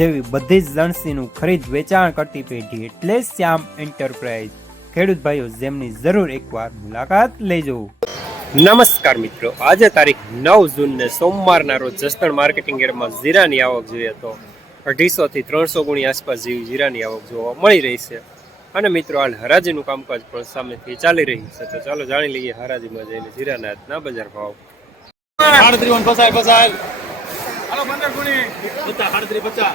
જેવી બધી જ લણસીનું ખરીદ વેચાણ કરતી પેઢી એટલે શ્યામ એન્ટરપ્રાઇઝ. ખેડૂત ભાઈઓ જેમની જરૂર એકવાર મુલાકાત લેજો. નમસ્કાર મિત્રો આજે તારીખ નવ જૂનને સોમવારના રોજ જસદણ માર્કેટિંગ એરમાં જીરાની આવક જોઈએ તો અઢીસો થી ત્રણસો ગુણી આસપાસ જેવી જીરાની આવક જોવા મળી રહી છે. અને મિત્રો હાલ હરાજીનું કામકાજ પણ સામેથી ચાલી રહ્યું છે. તો ચાલો જાણી લઈએ હરાજીમાં જઈને જીરાના આજના બજાર ભાવ. હાલો પંદર ગુણી. પચાસ આડત્રીસ પચાસ.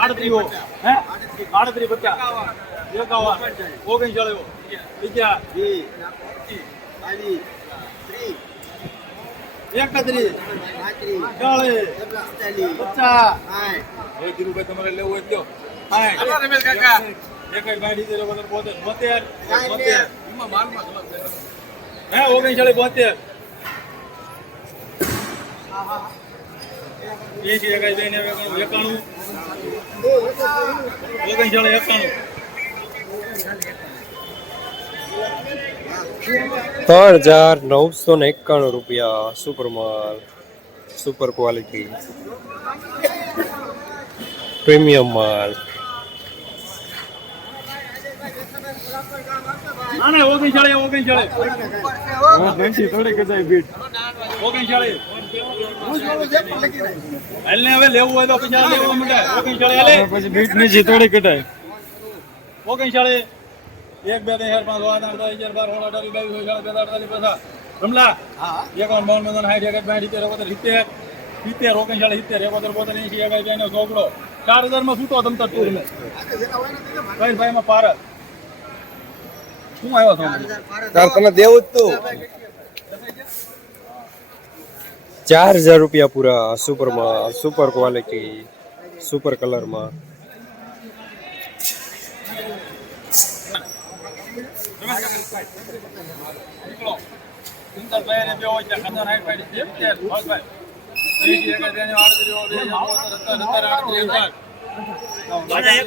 આડત્રીસ હે. આડત્રીસ પચાસ. એકાવન. ઓગણચાળીસ બીજા એકત્રીસ. ચાળીસ. પચાસ. હવે ધીરુભાઈ તમારે લેવું હોય તો બોતેર. બોતેર. બોતેર. હે ઓગણચાળીસ બોતેર. એસી એકાઈ બેન એકાણું એકાણું. ઓગણચાળીસ એકાણું. ત્રણ હજાર નવસો ને એકાણું રૂપિયા સુપર માલ સુપર ક્વોલિટી. પ્રીમિયમ માલ. ના ના ઓગણચાળીસ ઓગણચાળીસ ઓગણચાળીસ એટલે હવે લેવું હોય તો પચાસ લેવું મળે ઓગણચાળીસ હાલે. ઓગણચાળીસ એક બે ત્રણ પાંચ આઠ આઠ દસ અગિયાર બાર સોળ અઢાર બાવીસ ઓગણ ચાલીસ બેતાળીસ અડતાલીસ પચાસ રમલા? એકાવન બાવન પંચાવન સાઠ એકસઠ બાસઠ સિત્તેર એકોતેર સિત્તેર. સિત્તેર ઓગણચાળીસ સિત્તેર એકોતેર બોતેર એંશી એકાઈ બેનો ચોકડો ચાર હજારમાં છૂટો તમતા ટૂર ને ભાઈ ભાઈ માં પારત શું આવ્યો છો તને દેવું જ તું. ચાર હજાર રૂપિયા પૂરા સુપરમાં સુપર ક્વોલિટી સુપર કલરમાં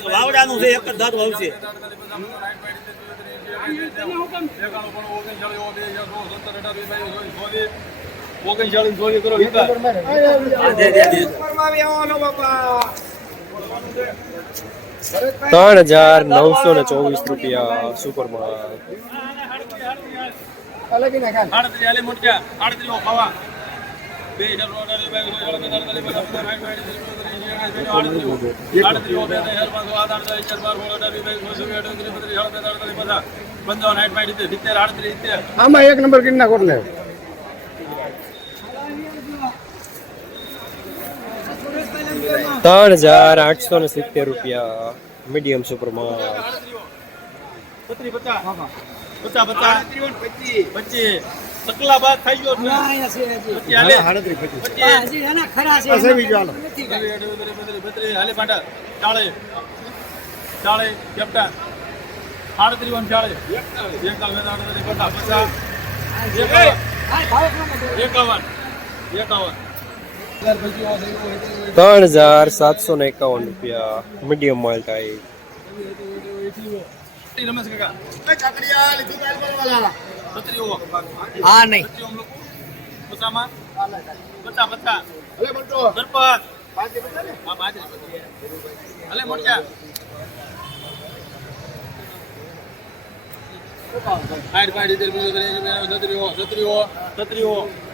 વાવડાનું છે એક જ અઢાર બાવીસ ઓગણ પચાસ અડતાલીસ પચાસ પચાસ સાઠ સાઠ આડત્રીસ ઓ બે હજાર પાંચસો આઠ આઠ દસ હજાર બાર સોળ અઢાર બાવીસ ઓગણીસ વીસ અઠ્યાવીસ બત્રીસ સાડત્રીસ અડતાલીસ પચાસ પંચાવન સાઠ સાઠ સિત્તેર સિત્તેર આડત્રીસ સિત્તેર. આમાં એક નંબર કરી નાખો એટલે. ત્રણ હજાર આઠસો ને સિત્તેર રૂપિયા મીડિયમ સુપરમાં એકાવન એકાવન ત્રણ હજાર સાતસો ને એકાવન રૂપિયા મીડિયમ માલ ટાઈપ રમેશ કાકા બત્રીસ ઓ હા નહીં બત્રીસ ઓમ લોકો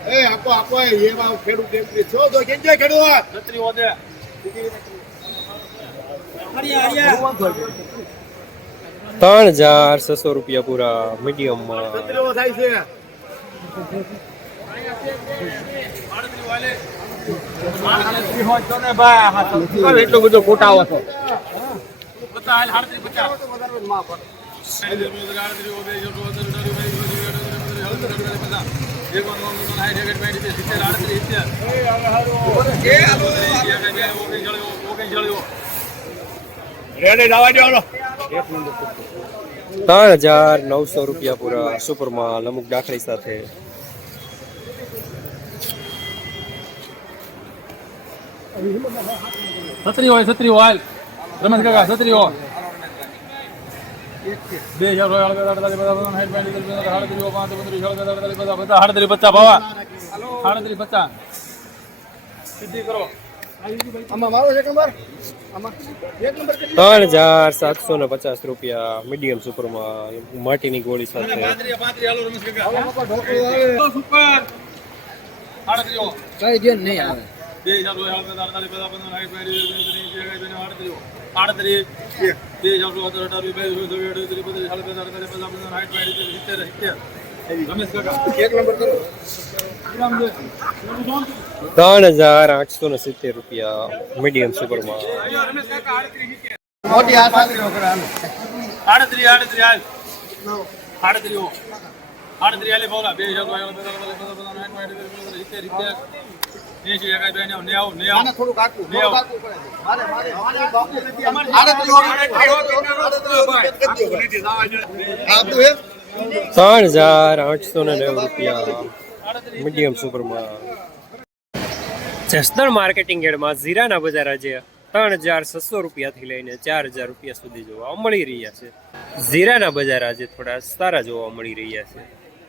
એ આપો આપો એમાં ખેડૂત એમ કે છો તો કેમ છે ખેડૂત? છત્રી ઓદે હરિયા હરિયા ત્રણ હજાર છસો રૂપિયા પૂરા મીડિયમ માલ થાય છે. આડત્રીસ વાલે આડત્રીસ હોય તો ને ભાઈ એટલો બધો ખોટા હતો બધા ત્રણ હજાર નવસો રૂપિયા પૂરા સુપરમાં અમુક દાખલી સાથે. છત્રી હોય છત્રી હોય. રમેશ કાકા, છત્રી હોય. બધા સાડત્રીસ પચાસ ભાવા. સાડત્રીસ પચાસ. સિદ્ધિ કરો? ત્રણ હજાર સાતસો ને પચાસ રૂપિયા મીડિયમ સુપરમાં માટીની ગોળી સાથે. આડત્રીસ બે હજાર હોય અઢાર અઢાર બે અડત્રીસ બત્રીસ સાડત્રીસ અડત્રીસ બધા બધા સાઠ પાંચ લીટર સિત્તેર સિત્તેર રમેશ કાકા એક નંબર કરો રામ દે. ત્રણ હજાર આઠસો ને સિત્તેર રૂપિયા મીડિયમ સુપરમાં મોટી હાથ આંગળીઓ કરે હાલો. આડત્રીસ આડત્રીસ હાલ આડત્રીસ હો. આડત્રીસ હાલે ભાવલા બે હજાર બે નેવું નેવું નેવું નેવું. ત્રણ હજાર આઠસો ને નેવું રૂપિયા. મીડિયમ સુપરમાં. જસદણ માર્કેટિંગ યાર્ડમાં જીરાના બજાર આજે ત્રણ હજાર છસો રૂપિયાથી લઈને ચાર હજાર રૂપિયા સુધી જોવા મળી રહ્યા છે. જીરાના બજાર આજે થોડા સારા જોવા મળી રહ્યા છે.